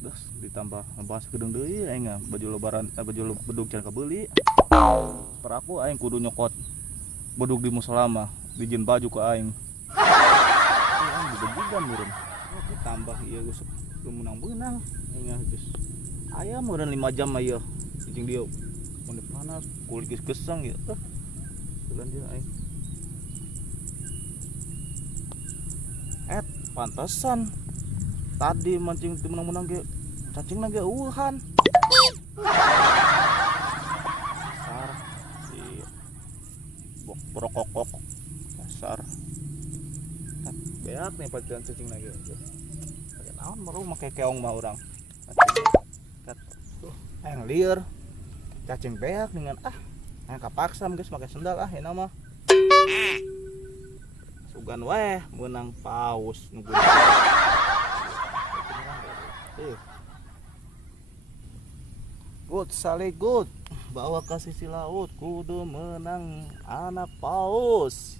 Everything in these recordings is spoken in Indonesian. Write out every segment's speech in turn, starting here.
Terus ditambah bahas gedung deui aing baju lebaran baju bedug can kabeuli. Per aku aing kudu nyokot bedug di musola mah dijieun baju ke aing. Aing dibedugan meureun. Ditambah ieu geus meunang-meunang aing geus aya meureun 5 jam aya cicing dia mun panas kulit geus gesang ya. Bulan dia aing. Pantesan tadi mancing teu menang-menang ge cacingna ge eueuhan. Dasar si brokokok dasar. Beak nih pacaran cacingna ge. Pake naon baru make keong mah urang. Yang lieur cacing beak dengan aya kapaksa geus make sendal enak mah. Sugan weh menang paus nunggu. Good sale good bawa ke sisi laut kudu menang anak paus.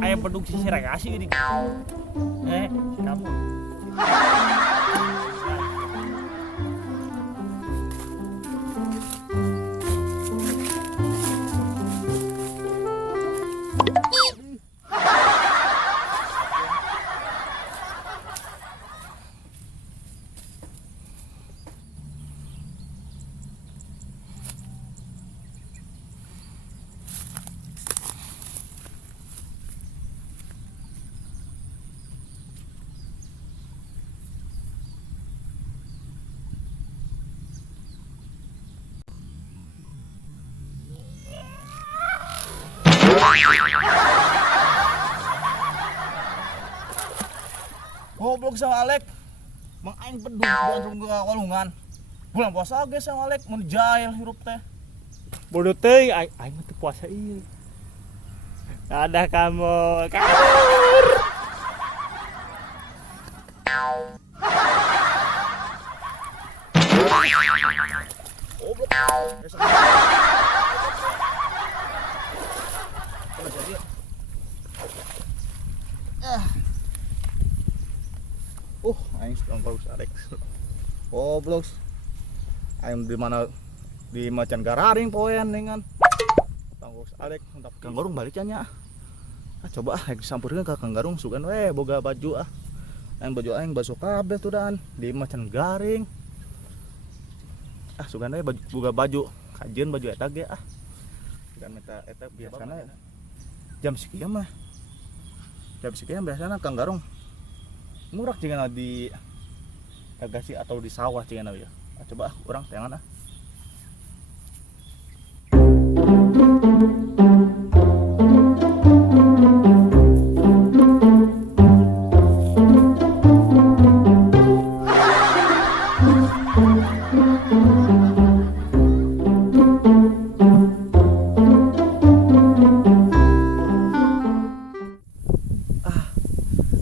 Ayam bedug si Siragasi gini. Si kamu. Goblok sama Alek. Mang aing bedug langsung ke walungan. Bulan puasa ge sama Alek mun jail hirup teh. Bodoh teh aing teu puasa ieu. Ada kamu. Kabur. Aing sedang bagus Alek. Goblok. Aing di mana di macan gararing poean dengan tanggus Alek hendak Kang Garung balik nya. Coba aing sampeurkeun ka Kang Garung sugan we boga baju Aing baju aing basuh kabeh tuh dan di macan garing. Sugan we boga baju kajeun baju eta ge Sugan eta biasana jam sekian mah. Jam sekian biasana Kang Garung murah cenah di Kagasi atau di sawah cenah ya. Coba urang teangan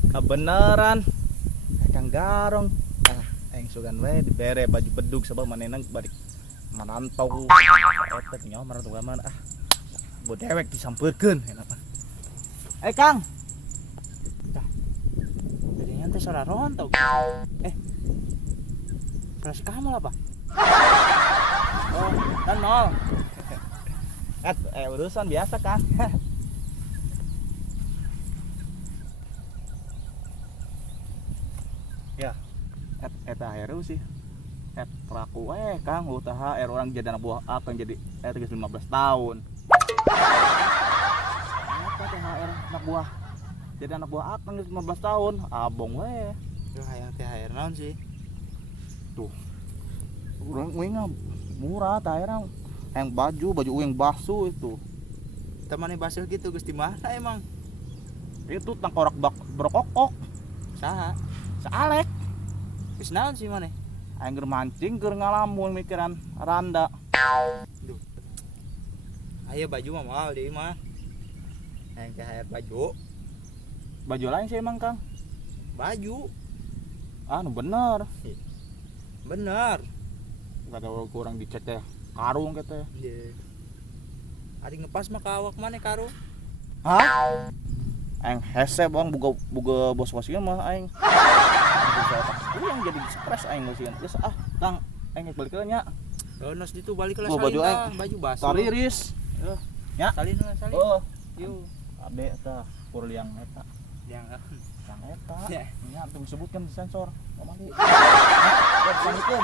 Kebenaran Kang Garong aing sugan we dibere baju bedug sabab manehna balik manantau eta nyaho marantau ka mana bo dewek disampeurkeun enak mah. Kang. Jadinya teh sararon tau. Terus kamu apa? Oh, dan nol. Urusan biasa Kang. Ya, eta heru sih. Peraku Kang usaha orang jadi anak buah akan jadi 15 tahun. Apa THR anak buah? Jadi anak buah akan 15 tahun. Abong we. Itu hayang THR naon sih? Tuh. Urang we murah THR yang baju yang basuh itu. Temane basuh gitu Gusti mana emang? Itu tangkorak brokokok. Saha? Saalek. Geus naon sih maneh? Aing keur mancing keur ngalamun mikiran randa. Duh. Ayo baju mah mahal dia mah. Yang THR baju. Baju lain sih emang Kang. Baju. Nu bener. Bener. Kata kurang dicek teh. Karung kata. Iya. Ari ngepas mah ka awak mana karung? Hah? Aing hese bang buga bos wasieun mah aing. Yang jadi stres aing wasieun. Geus Kang, aing balik heula nya. Nos ditu balik kelas Oh, baju salin baju basuh. Tariris. Nya. Salin lah salin. Oh, Yuk. ade tah Purliang eta. Yang Kang eta. Ya. Nya tuh disebutkan di sensor. Pamali. Assalamualaikum.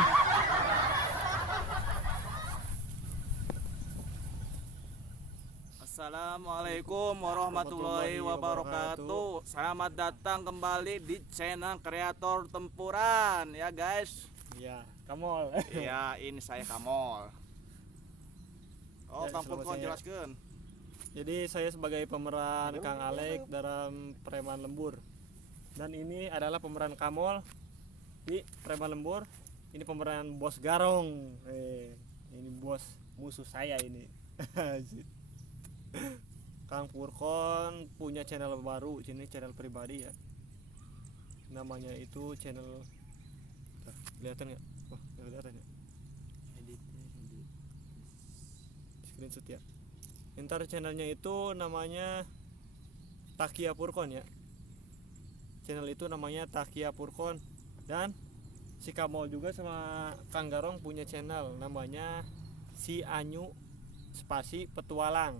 Assalamualaikum warahmatullahi wabarakatuh. Selamat datang kembali di channel kreator tempuran ya guys. Iya, Kamol. Iya, ini saya Kamol. Oh, Ya, Kang Purkon saya- jelaskan. Jadi saya sebagai pemeran Kang Alek dalam Preman Lembur. Dan ini adalah pemeran Kamol di Preman Lembur. Ini pemeran Bos Garong. Ini bos musuh saya ini. Kang Purkon punya channel baru, ini channel pribadi ya. Namanya itu channel kelihatan nggak? Wah, nggak kelihatan ya. edit. Screenshot ya. Ntar channelnya itu namanya Takia Purkon ya. Channel itu namanya Takia Purkon. Dan si Kamol juga sama Kang Garong punya channel namanya Si Anyu Spasi Petualang.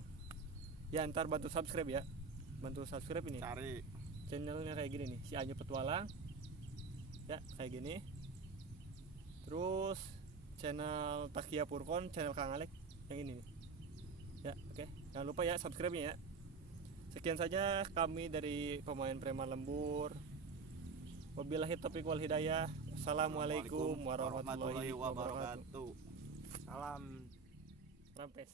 Ya ntar bantu subscribe ya. Bantu subscribe ini. Cari. Channelnya kayak gini nih, Si Anyu Petualang. Ya, kayak gini. Terus channel Takia Purkon, channel Kang Alek yang ini nih. Ya, oke. Jangan lupa ya subscribe-nya ya. Sekian saja kami dari pemain Preman Lembur. Wabillahi taufiq wal hidayah. Assalamualaikum warahmatullahi wabarakatuh. Salam. Rampes.